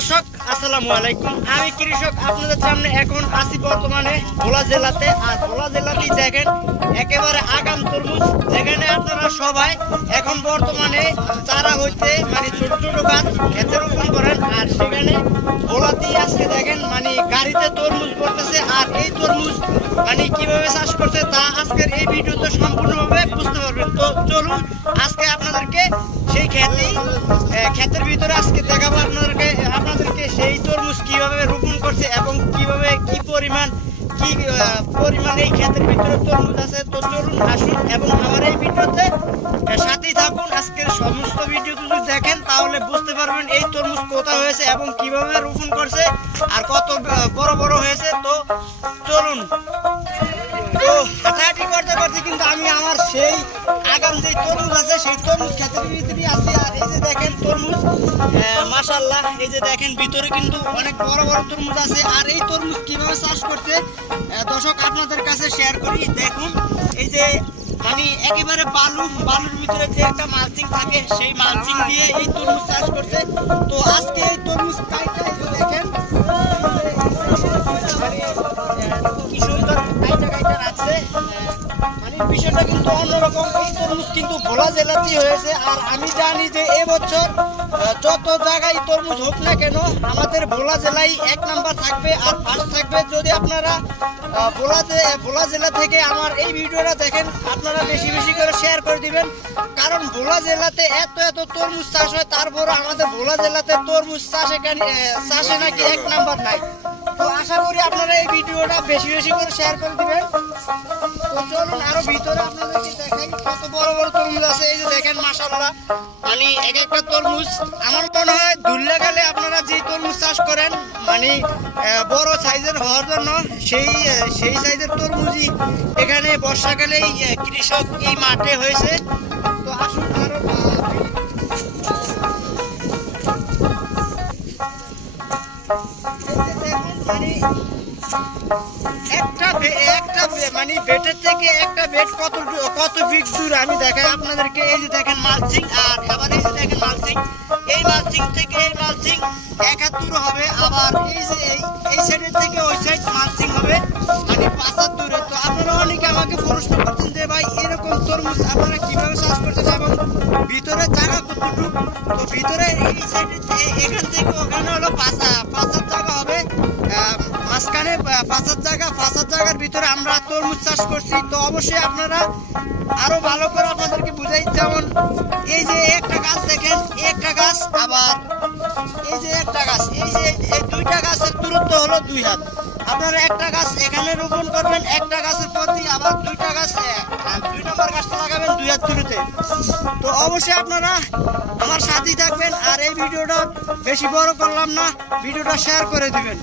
দর্শক আসসালামু আলাইকুম। আমি কৃষক আপনাদের সামনে এখন আছি বর্তমানে ভোলা জেলাতে। আর ভোলা জেলাতেই দেখেন একেবারে আগাম তরমুজ, যেখানে আপনারা সবাই এখন বর্তমানে চারা হইতে মানে ছোট ছোট গাছ খেতে রোপণ করেন। আর সেখানে ভোলাতেই আজকে দেখেন মানে গাড়িতে তরমুজ পড়তেছে। আর এই তরমুজ মানে কিভাবে চাষ করছে তা আজকের এই ভিডিওতে সম্পূর্ণভাবে বুঝতে পারবেন। তো চলুন আজকে আপনাদেরকে সেই ক্ষেতের ভিতরে আজকে দেখাবো আপনাদেরকে সেই তরমুজ কিভাবে রোপণ করছে এবং কিভাবে কি পরিমাণ এই ক্ষেতের ভিতরে তরমুজ আছে। তো চলুন আসুন এবং আমার এই ভিডিওতে সাথেই থাকুন। আজকের সমস্ত ভিডিও যদি দেখেন তাহলে বুঝতে পারবেন এই তরমুজ কোথায় হয়েছে এবং কিভাবে রোপণ করছে আর কত বড় বড় হয়েছে। তো চলুন। তো হাঁটাহাঁটি করতে করতে কিন্তু আমি আমার সেই আগাম যে তরমুজ আছে সেই তরমুজ ক্ষেতের ভিতরে আছি। আর এই যে দেখেন তরমুজ মাশাআল্লাহ, এই যে দেখেন ভিতরে কিন্তু অনেক বড় বড় তরমুজ আছে। আর এই তরমুজ কিভাবে চাষ করছে দর্শক আপনাদের কাছে শেয়ার করি। দেখুন এই যে মানে একেবারে বালুর ভিতরে যে একটা মালচিং থাকে সেই মালচিং দিয়ে এই তরমুজ চাষ করছে। তো আজকে এই তরমুজ কাইটা দেখেন কি সুন্দর কাইটা রাখছে। মানে বিষয়টা কিন্তু অন্যরকম। এই তরমুজ কিন্তু ভোলা জেলাতেই হয়েছে। আর আমি জানি যে এবছর যত জায়গায় তরমুজ হোক না কেন আমাদের ভোলা জেলায় 1 নাম্বার থাকবে আর ফার্স্ট থাকবে। যদি আপনারা ভোলা জেলা থেকে আমার এই ভিডিওটা দেখেন আপনারা বেশি বেশি করে শেয়ার করে দিবেন, কারণ ভোলা জেলাতে এত তরমুজ চাষ হয়, তারপর আমাদের ভোলা জেলাতে তরমুজ চাষে নাকি 1 নাম্বার নাই। তো আশা করি আপনারা এই ভিডিওটা বেশি বেশি করে শেয়ার করে দিবেন। তো চলুন আরো ভিতরে আপনাদেরকে দেখাই কত বড় বড় তরমুজ আছে। এই যে দেখেন মাশাআল্লাহ, মানে এক একটা তরমুজ আমার মনে হয় ধুল্লা গেলে আপনারা যে তরমুজ চাষ করেন মানে বড় সাইজের হওয়ার জন্য সেই সাইজের তরমুজই এখানে বর্ষাকালেই কৃষক এই মাঠে হয়েছে। তো আসুন আরো একটা মানে বেটের থেকে একটা বেট কত ফিট দূর আমি দেখাই আপনাদেরকে। এই যে দেখেন মালচিং, আর আবার এই যে দেখেন মালচিং, এই মালচিং থেকে এই মালচিং 71 হবে। আবার এই যে এই সাইডের থেকে ওই সাইড মালচিং হবে মানে 75। তো আপনারা অনেকে আমাকে প্রশ্ন করছেন যে ভাই এরকম তরমুজ আপনারা কিভাবে চাষ করছেন এবং ভিতরে জায়গা কতটুকু। তো ভিতরে এই সাইডে এখান থেকে ওখানে হলো 5 জায়গা হবে, মাঝখানে 5 জায়গার ভিতরে আমরা তরমুজ চাষ করছি। তো অবশ্যই আপনারা আরো ভালো করে আপনাদেরকে বুঝাই। যেমন এই যে একটা গাছ দেখেন, একটা গাছ, আবার এই যে একটা গাছ, এই যে এই দুইটা গাছের দূরত্ব হলো 2 হাত। আপনারা একটা গাছ এখানে রোপণ করবেন, একটা গাছের প্রতি আবার 2টা গাছ 2 নম্বর গাছটা লাগাবেন 2 হাত দূরত্বে। তো অবশ্যই আপনারা আমার সাথেই থাকবেন। আর এই ভিডিওটা বেশি বড় করলাম না, ভিডিওটা শেয়ার করে দিবেন।